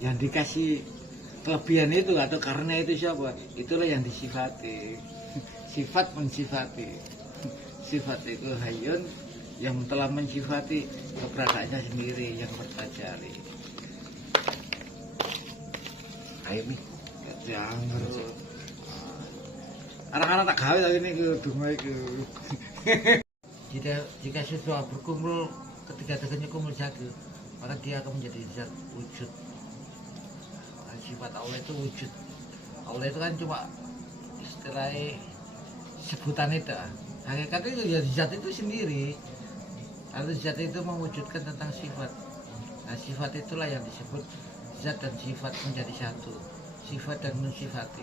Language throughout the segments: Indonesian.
yang dikasih kelebihan itu atau karena itu siapa? Itulah yang disifati. Sifat mensifati. Sifat itu Hayyun yang telah mensifati keberadaannya sendiri yang bertajali. Ayo nih, jangan. Anak-anak tak gawe lagi nih ke rumah itu. Jika siswa berkumpul ketika adanya kumpul satu, maka dia akan menjadi zat wujud. Nah, sifat Allah itu wujud. Allah itu kan cuma istilahnya sebutan itu. Hakikat itu ya zat itu sendiri. Lalu zat itu mewujudkan tentang sifat. Nah, sifat itulah yang disebut zat dan sifat menjadi satu. Sifat dan mensifati.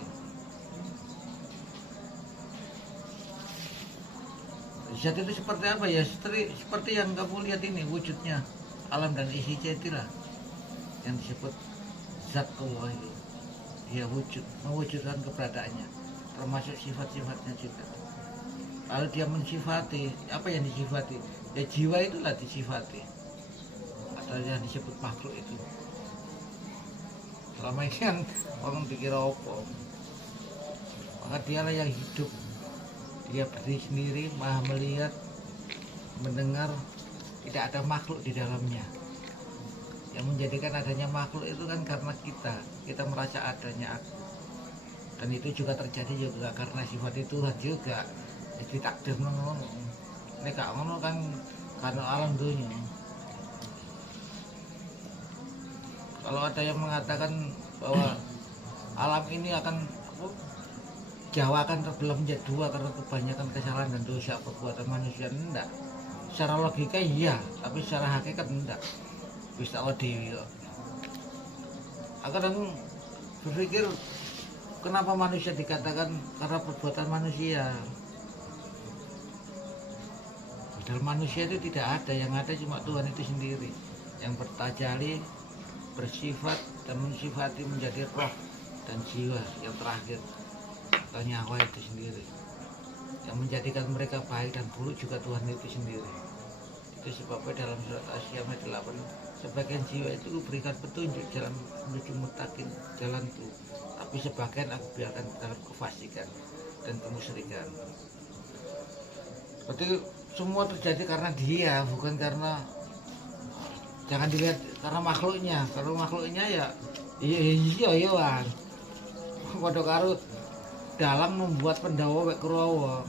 Zat itu seperti apa ya? Seperti yang kamu lihat ini wujudnya, alam dan isinya itulah yang disebut zat Allah itu. Dia wujud, mewujudkan keberadaannya, termasuk sifat-sifatnya juga. Lalu dia mensifati, apa yang disifati? Ya jiwa itulah disifati, atau yang disebut makhluk itu. Selama ini kan orang pikir apa? Maka dialah yang hidup. Dia berdiri sendiri, maha melihat, mendengar, tidak ada makhluk di dalamnya. Yang menjadikan adanya makhluk itu kan karena kita merasa adanya aku. Dan itu juga terjadi juga karena sifat itu Tuhan juga. Jadi takdir ngono. Nek gak ngono kan karena alam dunia. Kalau ada yang mengatakan bahwa alam ini akan Jawa akan terbelah menjadi dua karena kebanyakan kesalahan dan dosa perbuatan manusia, enggak. Secara logika iya, tapi secara hakikat enggak. Bisa Allah dewi. Aku kadang berpikir kenapa manusia dikatakan karena perbuatan manusia. Padahal manusia itu tidak ada, yang ada cuma Tuhan itu sendiri yang bertajali, bersifat dan mensifati menjadi roh dan jiwa yang terakhir. Atau nyawa itu sendiri yang menjadikan mereka baik dan buruk juga Tuhan itu sendiri. Itu sebabnya dalam surat As-Syamah 8 sebagian jiwa itu berikan petunjuk jalan menuju mutakin jalan itu, tapi sebagian aku biarkan dalam kefasikan dan kemusyrikan. Berarti semua terjadi karena dia, bukan karena, jangan dilihat karena makhluknya. Kalau makhluknya ya iya padha karo dalam membuat pendawa wek Kurawa.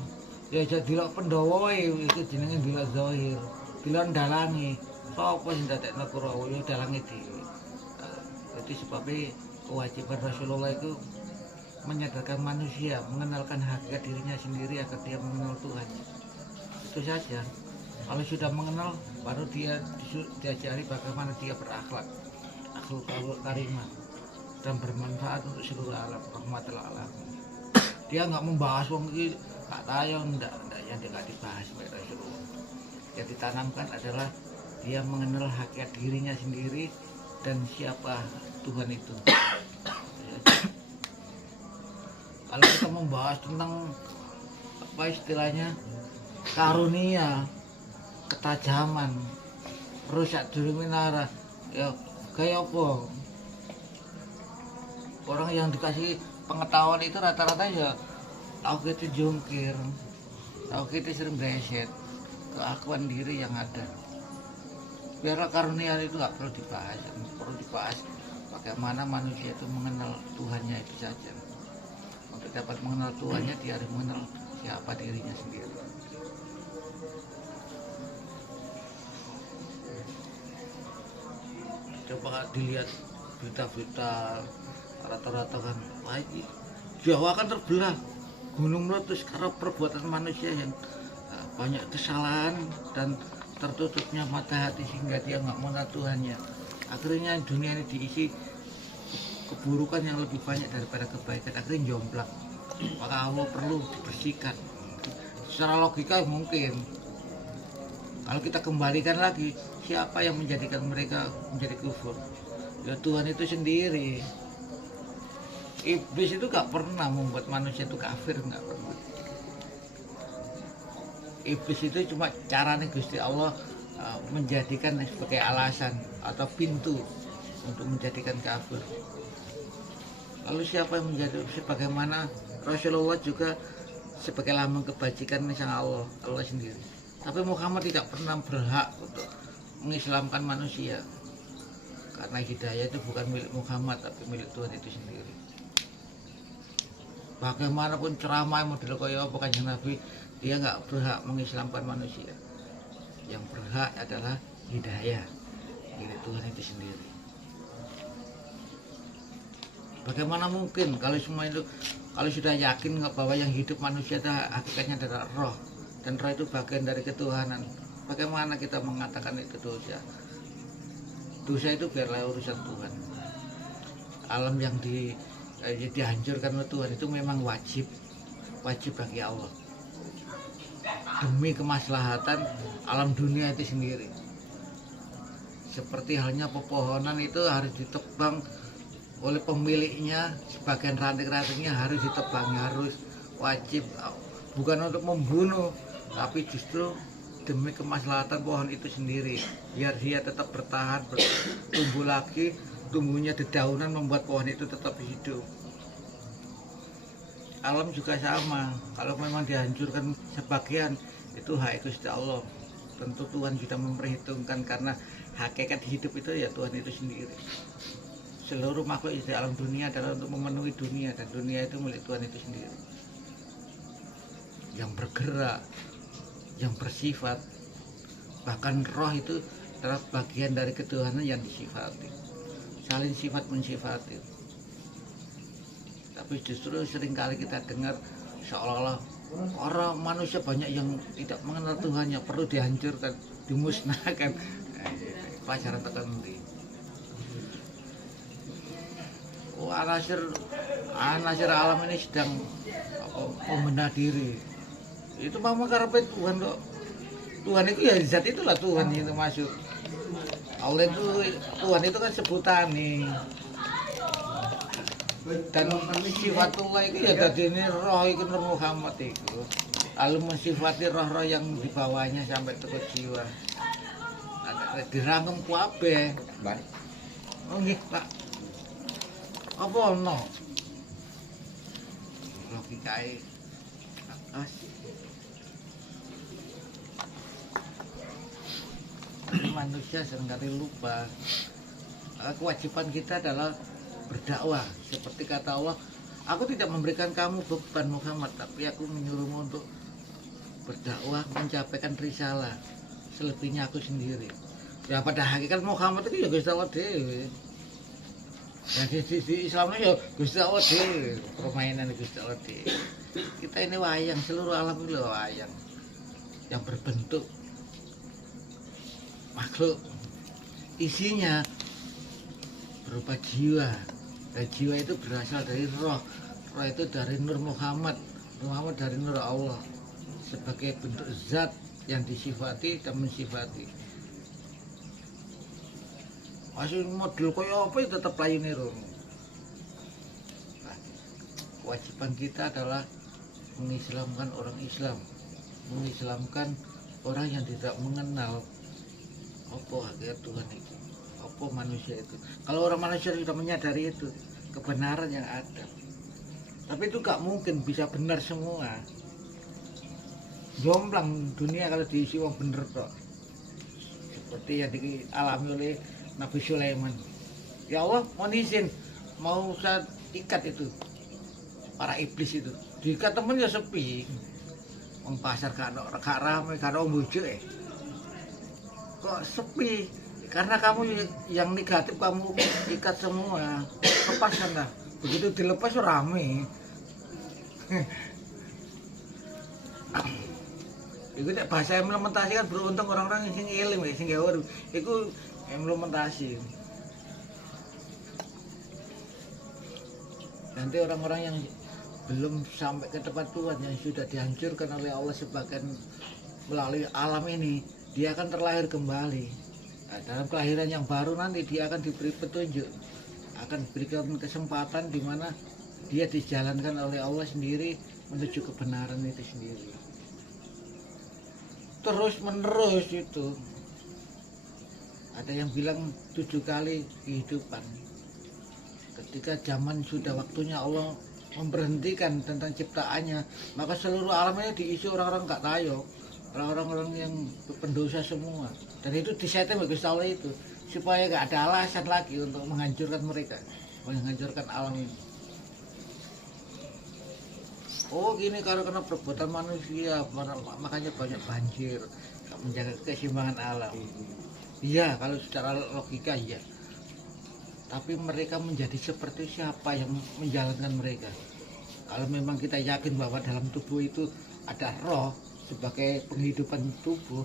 Ya jadi pendawa itu jenenge bila zahir. Bila dalangi. Sapa sing dadekno Kurawa ya dalange dhewe. Jadi sebabnya kewajiban Rasulullah itu menyadarkan manusia, mengenalkan hakikat dirinya sendiri agar dia mengenal Tuhan. Itu saja. Kalau sudah mengenal, baru dia diajari bagaimana dia berakhlak, akhlak karimah, dan bermanfaat untuk seluruh alam, rahmatul alamin. Dia nggak membahas wong ini nggak tayang, enggak yang dia nggak dibahas oleh Rasulullah. Yang ditanamkan adalah dia mengenal hakikat dirinya sendiri dan siapa Tuhan itu. Kalau kita membahas tentang apa istilahnya karunia, ketajaman, rusak minara, ya kayak apa? Orang yang dikasih pengetahuan itu rata-rata ya tahu itu jungkir, tahu itu sering beset, keakuan diri yang ada. Biarlah karunia itu nggak perlu dibahas, perlu dibahas bagaimana manusia itu mengenal Tuhannya itu saja. Untuk dapat mengenal Tuhannya dia harus mengenal siapa dirinya sendiri. Coba dilihat berita-berita rata-rata kan lagi Jawa kan terbelah, gunung meletus karena perbuatan manusia yang banyak kesalahan dan tertutupnya mata hati sehingga dia nggak mengenal Tuhannya. Akhirnya dunia ini diisi keburukan yang lebih banyak daripada kebaikan, akhirnya jomplang. Maka Allah perlu dibersihkan. Secara logika mungkin kalau kita kembalikan lagi, siapa yang menjadikan mereka menjadi kufur? Ya Tuhan itu sendiri. Iblis itu gak pernah membuat manusia itu kafir, gak pernah. Iblis itu cuma caranya Gusti Allah menjadikan sebagai alasan atau pintu untuk menjadikan kafir. Lalu siapa yang menjadi sebagaimana Rasulullah juga sebagai lambang kebajikan sang Allah sendiri. Tapi Muhammad tidak pernah berhak untuk mengislamkan manusia, karena hidayah itu bukan milik Muhammad tapi milik Tuhan itu sendiri. Bagaimanapun ceramah model kaya apa Kanjeng Nabi, dia nggak berhak mengislamkan manusia. Yang berhak adalah hidayah milik Tuhan itu sendiri. Bagaimana mungkin kalau semua itu, kalau sudah yakin bahwa yang hidup manusia itu hakikatnya adalah roh, dan roh itu bagian dari ketuhanan, bagaimana kita mengatakan itu dosa? Dosa itu biarlah urusan Tuhan. Alam yang dihancurkan oleh Tuhan itu memang wajib bagi Allah demi kemaslahatan alam dunia itu sendiri. Seperti halnya pepohonan itu harus ditebang oleh pemiliknya, sebagian ranting-rantingnya harus ditebang, harus wajib, bukan untuk membunuh, tapi justru demi kemaslahatan pohon itu sendiri, biar dia tetap bertahan, tumbuh lagi, tumbuhnya dedaunan membuat pohon itu tetap hidup. Alam juga sama, kalau memang dihancurkan sebagian, itu hak Gusti Allah. Tentu Tuhan sudah memperhitungkan, karena hakikat hidup itu ya Tuhan itu sendiri. Seluruh makhluk di alam dunia adalah untuk memenuhi dunia, dan dunia itu milik Tuhan itu sendiri. Yang bergerak, yang bersifat, bahkan roh itu adalah bagian dari ketuhanan yang disifati, saling sifat mensifati. Tapi justru seringkali kita dengar seolah-olah orang manusia banyak yang tidak mengenal Tuhannya, perlu dihancurkan, dimusnahkan. Pelajaran tertentu. Anasir alam ini sedang membenah diri. Itu memang karena Tuhan kok. Tuhan itu ya zat itulah Tuhan itu masuk. Allah itu, Tuhan itu kan sebutan nih. Dan sifatullah itu ya tadi ini roh itu Nur Muhammad itu. Lalu mensifati roh-roh yang di bawahnya sampai ke jiwa. Dirangkum kuabe. Baik. Oh nggih, Pak. Apa ono? Logikae. Manusia seringkali lupa. Kewajiban kita adalah berdakwah. Seperti kata Allah, aku tidak memberikan kamu beban Muhammad, tapi aku menyuruhmu untuk berdakwah, mencapaikan risalah. Selebihnya aku sendiri. Ya pada hakikat Muhammad itu ya Gusti Allah dhewe. Yang sisi Islamnya ya Gusti Allah dhewe, permainan Gusti Allah dhewe. Kita ini wayang, seluruh alam itu wayang yang berbentuk makhluk, isinya berupa jiwa. Dan jiwa itu berasal dari roh. Roh itu dari Nur Muhammad, Muhammad dari Nur Allah, sebagai bentuk zat yang disifati dan mensifati. Masih model kaya apa itu tetap layu niru. Kewajiban kita adalah mengislamkan orang Islam, mengislamkan orang yang tidak mengenal apa hakikat Tuhan itu, apa manusia itu. Kalau orang manusia sudah menyadari itu kebenaran yang ada, tapi itu gak mungkin bisa benar semua. Jomplang dunia kalau diisi orang bener kok, seperti yang dialami oleh Nabi Sulaiman. Ya Allah, mohon izin, mau saya ikat itu para iblis itu. Diikat temen ya sepi. Wong pasar gak rame, gak ono bujuk kok sepi. Karena kamu yang negatif kamu ikat semua. Lepaskan lah. Begitu dilepas rame. Itu bahasa implementasi kan beruntung orang-orang yang ilim, yang gawur. Itu implementasi. Nanti orang-orang yang belum sampai ke tempat Tuhan, yang sudah dihancurkan oleh Allah sebagian melalui alam ini, dia akan terlahir kembali. Nah, dalam kelahiran yang baru nanti dia akan diberi petunjuk, akan diberikan kesempatan di mana dia dijalankan oleh Allah sendiri menuju kebenaran itu sendiri. Terus menerus itu. Ada yang bilang 7 kali kehidupan. Ketika zaman sudah waktunya Allah memberhentikan tentang ciptaannya, maka seluruh alamnya diisi orang-orang nggak tayo, orang-orang yang pendosa semua. Dan itu disetting oleh Gusti Allah itu supaya nggak ada alasan lagi untuk menghancurkan mereka, menghancurkan alam ini. Oh gini, karena perbuatan manusia, makanya banyak banjir, menjaga keseimbangan alam. Iya, kalau secara logika iya. Tapi mereka menjadi seperti siapa yang menjalankan mereka? Kalau memang kita yakin bahwa dalam tubuh itu ada roh sebagai penghidupan tubuh,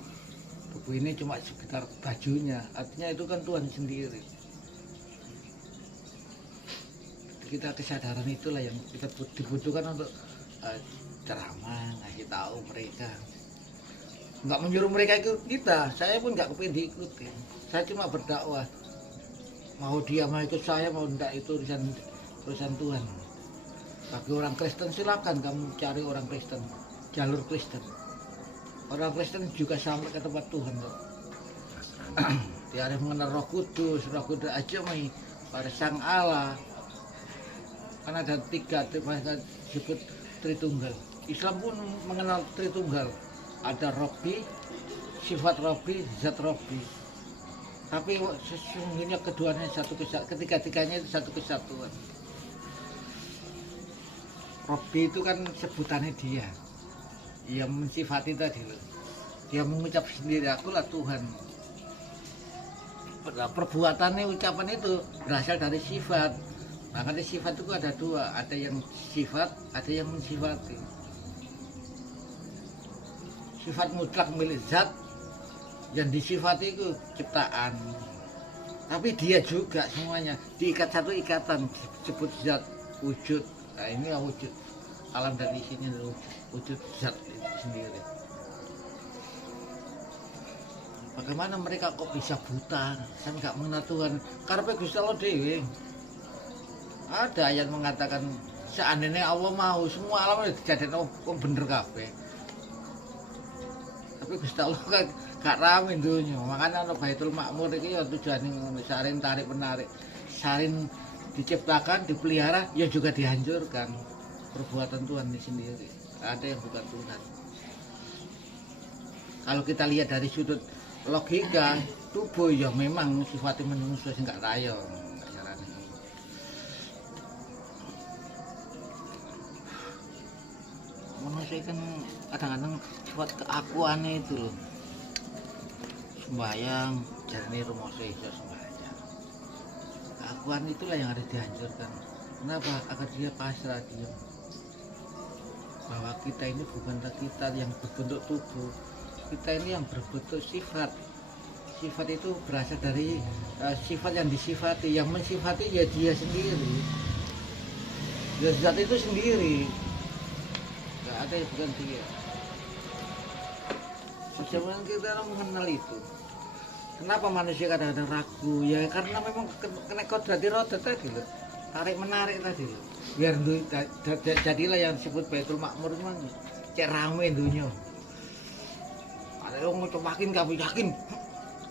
tubuh ini cuma sekitar bajunya, artinya itu kan Tuhan sendiri. Kita kesadaran itulah yang kita dibutuhkan untuk ceramah, ngasih tahu mereka. Nggak menyuruh mereka ikut kita, saya pun nggak kepingin diikuti. Saya cuma berdakwah, mau dia mau ikut saya mau enggak itu urusan Tuhan. Bagi orang Kristen silakan kamu cari orang Kristen, jalur Kristen. Orang Kristen juga sampai ke tempat Tuhan loh. Dia ada mengenal Roh Kudus aja pada Sang Allah. Karena ada 3 mereka disebut Tritunggal. Islam pun mengenal Tritunggal. Ada Robbi, sifat Robbi, zat Robbi. Tapi sesungguhnya keduanya satu kesatuan, ketiga-tiganya itu satu kesatuan. Robbi itu kan sebutannya dia. Ia mensifati tadi loh. Dia mengucap sendiri, akulah Tuhan. Perbuatannya, ucapan itu berasal dari sifat. Makanya sifat itu ada 2, ada yang sifat, ada yang mensifati. Sifat mutlak milik zat, yang disifati itu ciptaan. Tapi dia juga semuanya diikat satu ikatan, disebut zat, wujud. Nah ini ya wujud, alam dan isinya wujud zat itu sendiri. Bagaimana mereka kok bisa buta, kan nggak mengenal Tuhan? Karena Gusti Allah dewe. Ada ayat mengatakan seandainya Allah mau semua alam dijadikan bener kabeh. Tapi Gusti Allah kan gak rame dunia, makanya ada Baitul Makmur iki ya tujuane ngono, saring tarik menarik, saring diciptakan, dipelihara, ya juga dihancurkan. Perbuatan Tuhan ini sendiri, ada yang bukan Tuhan. Kalau kita lihat dari sudut logika tubuh, ya memang sifatnya manusia sing gak rayo. Manusia kan kadang-kadang sifat keakuannya itu loh, sembahyang jadi rumusnya bisa sembahyang. Keakuan itulah yang harus dihancurkan. Kenapa? Agar dia pasrah, dia bahwa kita ini bukanlah kita yang berbentuk tubuh, kita ini yang berbentuk sifat. Sifat itu berasal dari sifat yang disifati, yang mensifati ya dia sendiri, ya zat itu sendiri. Ada yang bukan dia. Sejauh kita mengenal itu. Kenapa manusia kadang-kadang ragu? Ya karena memang kena kodrati roda tadi loh, tarik menarik tadi loh. Biar jadilah yang disebut Baitul Makmur memang cek rame dunia. Ada yang mau makin gak yakin.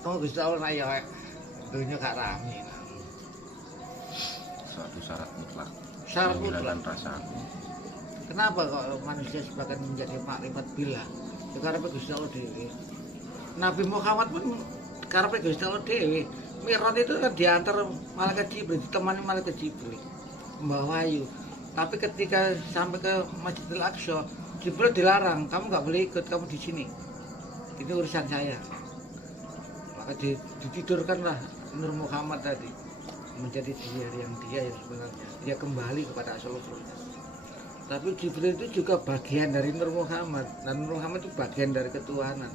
Kamu bisa tahu nah ya dunia gak rame. Suatu syarat mutlak. Syarat mutlak. Rasa aku. Kenapa kok manusia sebagian menjadi makrifat bila? Ya karena Gusti Allah dewi. Nabi Muhammad pun karena Gusti Allah dewi. Mi'raj itu kan diantar malaikat Jibril, ditemani malaikat Jibril, membawa wahyu. Tapi ketika sampai ke Masjidil Aqsa, Jibril dilarang, kamu nggak boleh ikut, kamu di sini. Ini urusan saya. Maka ditidurkanlah Nur Muhammad tadi menjadi dia yang sebenarnya. Dia kembali kepada asal-usulnya. Tapi Jibril itu juga bagian dari Nur Muhammad, dan Nur Muhammad itu bagian dari ketuhanan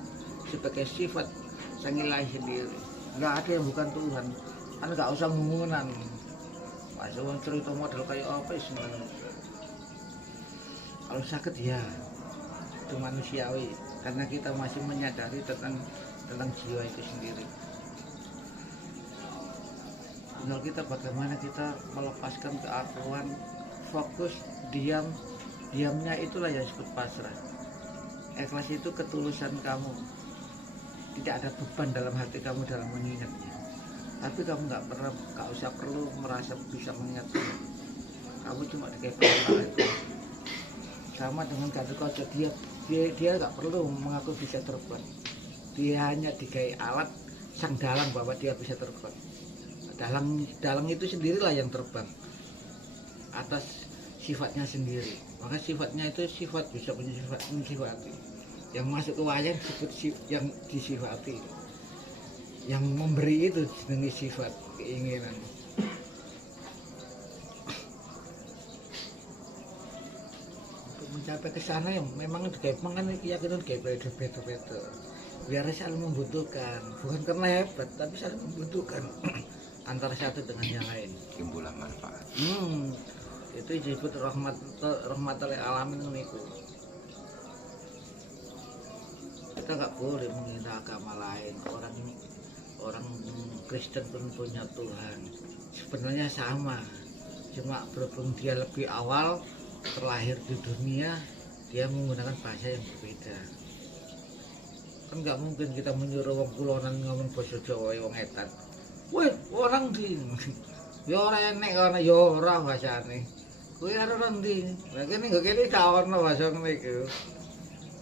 sebagai sifat Sang Ilahi sendiri. Nggak ada yang bukan Tuhan, kan nggak usah ngumunan. Masuk cerita model kayak apa sebenarnya. Kalau sakit ya itu manusiawi, karena kita masih menyadari tentang jiwa itu sendiri. Tinggal kita bagaimana kita melepaskan keakuan, fokus, diamnya itulah yang disebut pasrah. Ikhlas itu ketulusan kamu, tidak ada beban dalam hati kamu dalam mengingatnya. tapi kamu nggak usah perlu merasa bisa mengingat. Kamu cuma dikasih itu. Sama dengan Gatot dia nggak perlu mengaku bisa terbang. Dia hanya dikai alat sang dalang bahwa dia bisa terbang. Dalang itu sendirilah yang terbang atas sifatnya sendiri. Maka sifatnya itu sifat bisa mensifati. Yang masuk ke wayang disebut yang disifati. Yang memberi itu jenis sifat keinginan. Untuk mencapai ke sana yang memang kan keyakinan kayak beda-beda. Biar saling membutuhkan, bukan karena hebat, tapi saling membutuhkan antara satu dengan yang lain. Timbulah manfaat. Itu disebut rahmatul alamin itu. Kita nggak boleh menghina agama lain. Orang Kristen pun punya Tuhan. Sebenarnya sama, cuma berhubung dia lebih awal terlahir di dunia, dia menggunakan bahasa yang berbeda. Kan nggak mungkin kita menyuruh wong kulonan ngomong bahasa Jawa wong etan. Weh, orang di ya ora enek kana ya ora bahasane. Kuwi arep ndi? Lah kene nggo kene kawan bahasa ngene iku.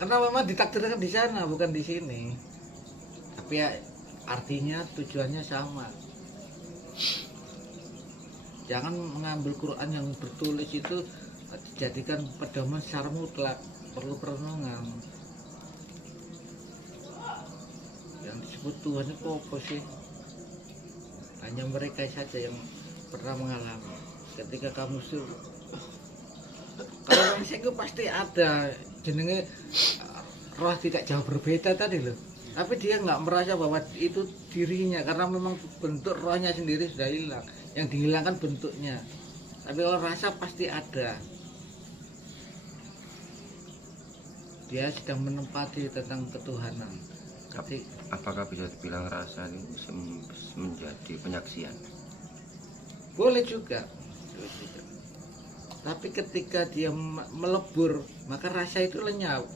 Karena memang ditakdirkan di sana bukan di sini. Tapi ya artinya tujuannya sama. Jangan mengambil Quran yang bertulis itu dijadikan pedoman secara mutlak, perlu perenungan. Yang disebut Tuhan itu apa sih? Hanya mereka saja yang pernah mengalami. Ketika kamu suruh, kalau manusia itu pasti ada jenenge roh tidak jauh berbeda tadi loh. Tapi dia nggak merasa bahwa itu dirinya karena memang bentuk rohnya sendiri sudah hilang. Yang dihilangkan bentuknya. Tapi kalau rasa pasti ada. Dia sedang menempati tentang ketuhanan. Apakah bisa dibilang rasa ini menjadi penyaksian? Boleh juga. Tapi ketika dia melebur, maka rasa itu lenyap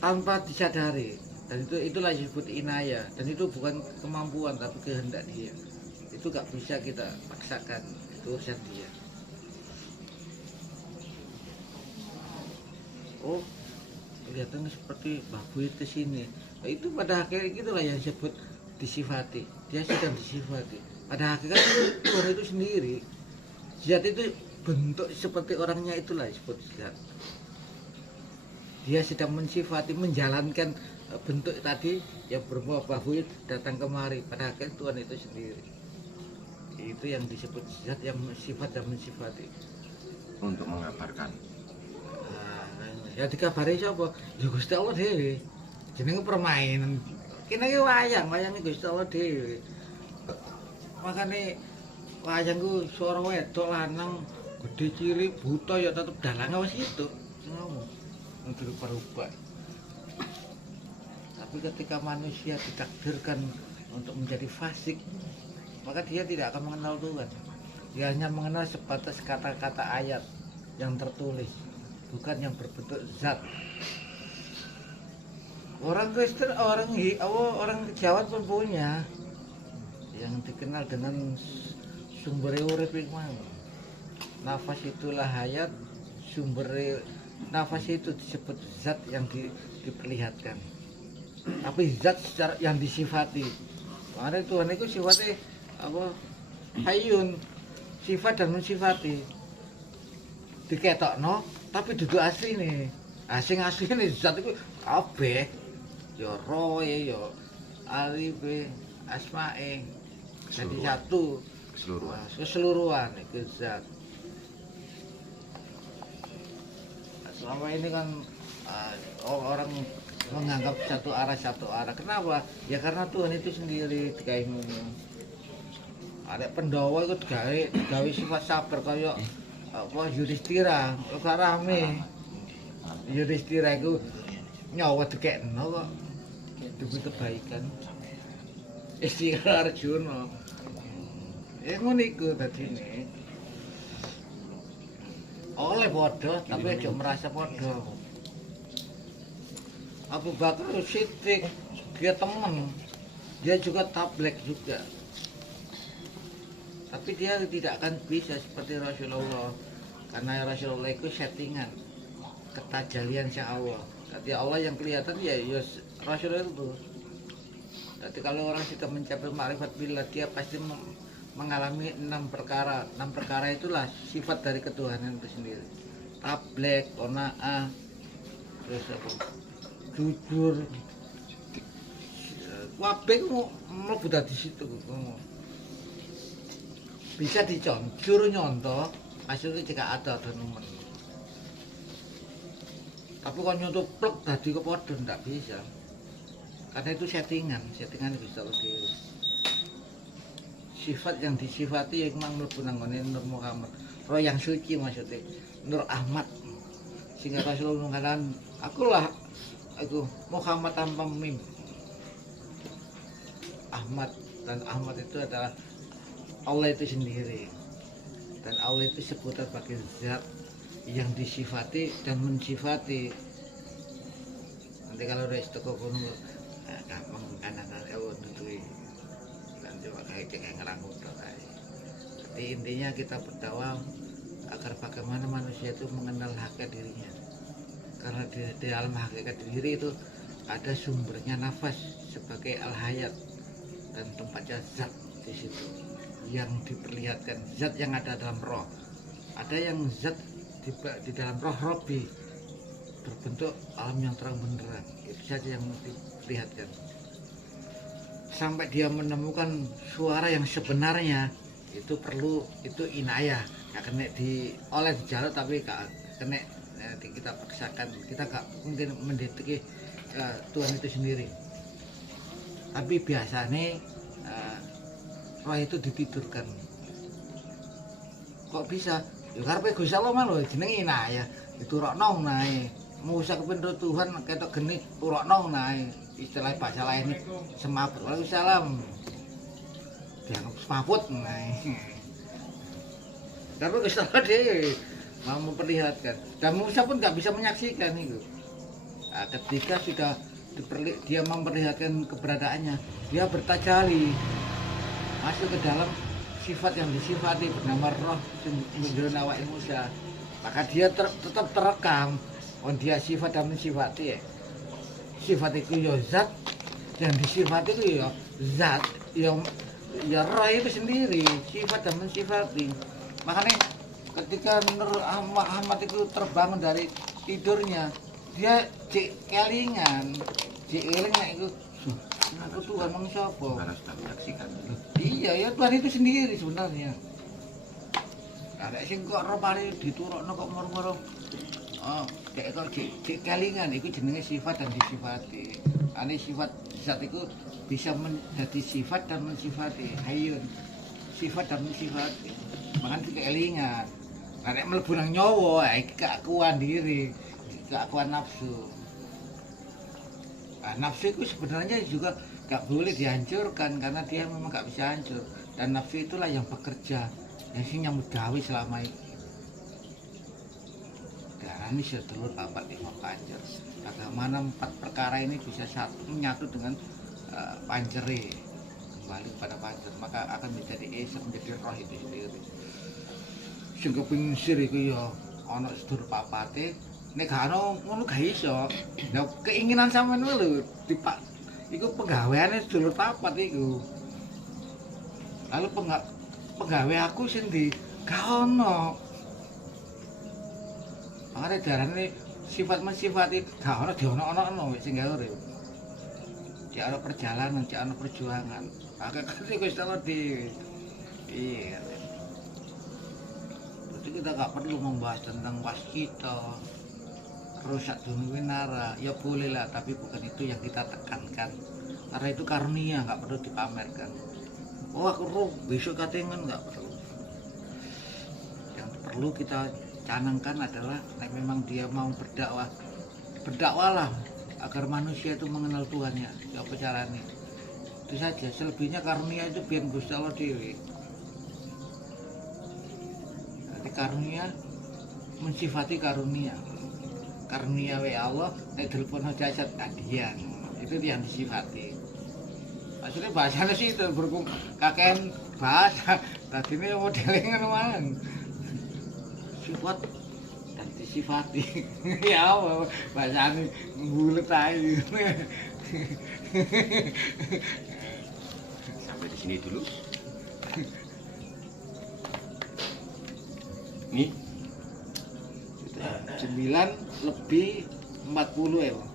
tanpa disadari. Dan itulah disebut inayah. Dan itu bukan kemampuan tapi kehendak dia. Itu gak bisa kita paksakan, itu urusan dia. Oh, kelihatannya seperti Mbah Buyut ke sini. Nah, itu pada akhirnya gitulah yang disebut disifati. Dia sedang disifati. Pada hakikatnya Tuhan itu sendiri. Zat itu bentuk seperti orangnya itulah disebut zat. Dia sedang mensifati, menjalankan bentuk tadi yang berupa Mbah Buyut datang kemari. Pada akhirnya Tuhan itu sendiri. Itu yang disebut zat yang sifat dan mensifati. Untuk mengabarkan. Ya dikabari sapa? Ya Gusti Allah dhewe. Jenenge permainan. Kene iki wayang Gusti Allah dhewe. Makane wayang ku swara wedok lanang, gede cilik, buta ya tetep dalange wis itu. Ngono. Untuk berubah. Tapi ketika manusia ditakdirkan untuk menjadi fasik, maka dia tidak akan mengenal Tuhan. Dia hanya mengenal sebatas kata-kata ayat yang tertulis, bukan yang berbentuk zat. Orang Kristen, orang Jawa pun punya yang dikenal dengan sumber urip iku. Nafas itulah hayat, sumber nafas itu disebut zat yang diperlihatkan. Tapi zat secara yang disifati. Karena Tuhan itu sifatnya apa? Hayyun, sifat dan mensifati. Diketokno tapi duduk asli nih. Asing nih zat itu kabeh. Ya roe ya alife asmae. Jadi satu keseluruhan itu zat. Selama ini kan orang menganggap satu arah. Kenapa? Ya karena Tuhan itu sendiri digawe ngono. Ada Pandhawa itu digawe sifat sabar kaya apa Yudhistira, ora rame. Yudhistira itu nyawa dikekno kok demi kebaikan. Istighfar Arjuna. Ya ngono iku dadine. Oleh bodoh, tapi aja merasa bodoh. Abu Bakar Siddiq, dia teman, dia juga tablek juga. tapi dia tidak akan bisa seperti Rasulullah, karena Rasulullah itu settingan ketajalian si Allah. Jadi Allah yang kelihatan ya Rasulullah itu. Jadi kalau orang sudah mencapai ma'rifat billah, dia pasti mengalami 6 perkara. 6 perkara itulah sifat dari ketuhanan itu sendiri. Tablek, qanaah, terus apa? Jujur. Wabeh mau mlebu di situ. Bisa diconjur nyontoh, maksudnya jika ada nemen. Tapi kalau nyontoh plek tadi kok podo ndak bisa. Karena itu settingan bisa lebih. Sifat yang disifati yang memang mlebu nang Nur Muhammad. Roh yang suci maksudnya, Nur Ahmad. Sehingga Rasulullah mengatakan, aku Muhammad tanpa mim. Ahmad, dan Ahmad itu adalah Allah itu sendiri. Dan Allah itu sebutan bagi zat yang disifati dan mensifati. Nanti kalau ada toko kono gampang kanan ewo nutui. Nanti pakai cek ngerangkut kayak. Jadi intinya kita berdakwah agar bagaimana manusia itu mengenal hakikat dirinya. Karena di dalam hakikat diri itu ada sumbernya nafas sebagai al-hayat dan tempatnya zat di situ yang diperlihatkan, zat yang ada dalam roh. Ada yang zat di dalam roh Robbi berbentuk alam yang terang benderang, itu saja yang diperlihatkan. Sampai dia menemukan suara yang sebenarnya itu inayah, nggak kena oleh di jalan tapi gak kena kita paksakan, kita gak mungkin mendeteksi Tuhan itu sendiri. Tapi biasanya roh itu ditidurkan. Kok bisa? Ya karepe Gusti Allah mah lho jenenge inayah, diturokno nae. Musa kepindho Tuhan ketok geni turokno nae. Istilah bahasa lain semaput. Waalaikumsalam. Dianggap semaput nae. Karena Gusti Allah dia mau memperlihatkan. Dan Musa pun nggak bisa menyaksikan itu. Nah, ketika sudah dia memperlihatkan keberadaannya, dia bertajali masuk ke dalam sifat yang disifati bernama roh Indra Nawai Musa. Maka dia tetap terekam. Oh dia sifat dan mensifati ya. Sifat itu ya zat, yang disifati itu ya zat, yang ya roh itu sendiri, sifat dan mensifati. Makanya ketika Nur Ahmad itu terbangun dari tidurnya, dia kelingan itu aku Tuhan manusia apa? Karena sudah menyaksikan. Iya ya Tuhan itu sendiri sebenarnya. Ada sing kok roh pare diturokno kok moro-moro. Oh, dek kok kelingan itu jenenge sifat dan disifati. Ane sifat zat itu bisa menjadi sifat dan mensifati. Hayun. Sifat dan mensifati. Makanya kelingan. Nek mlebu nang nyawa iki keakuan diri, keakuan nafsu. Nah, nafsu itu sebenarnya juga gak boleh dihancurkan karena dia memang gak bisa hancur. Dan nafsu itulah yang bekerja, yang mudawi selama ini. Darani sedulur papat lima pancer. Bagaimana 4 perkara ini bisa menyatu dengan pancere, kembali kepada pancer, maka akan menjadi menjadi roh itu sendiri. Sing kepengin sir iku ya ana sedulur papate. Nek gak ono ngono gak iso. Nah, keinginan sampean lho dipak iku penggaweane sedulur papat iku. Lalu penggawe aku sing di gak ono. Makane darane sifat mensifati gak ono diono-ono wis sing gawe urip. Di ana perjalanan, di ana perjuangan. Hakikate Gusti Allah dhewe. Iya. Jadi kita gak perlu membahas tentang waskita, rusak dunia winara, ya boleh lah, tapi bukan itu yang kita tekankan. Karena itu karunia, nggak perlu dipamerkan. Oh aku roh, besok katengan nggak perlu. Yang perlu kita canangkan adalah, memang dia mau berdakwah, berdakwahlah agar manusia itu mengenal Tuhannya. Ya apa caranya? Itu saja. Selebihnya karunia itu biar Gusti Allah dewi. Nanti karunia mensifati karunia. Karunia wa Allah, nek telepon jasad adian. Itu yang disifati. Maksudnya bahasanya sih itu berhubung kakek bahasa Tadi ini modelnya ngono man. Sifat dan disifati. Ya apa bahasane bulet ae. Sampai di sini dulu. Nih, 9 lebih 40 ya, Bang.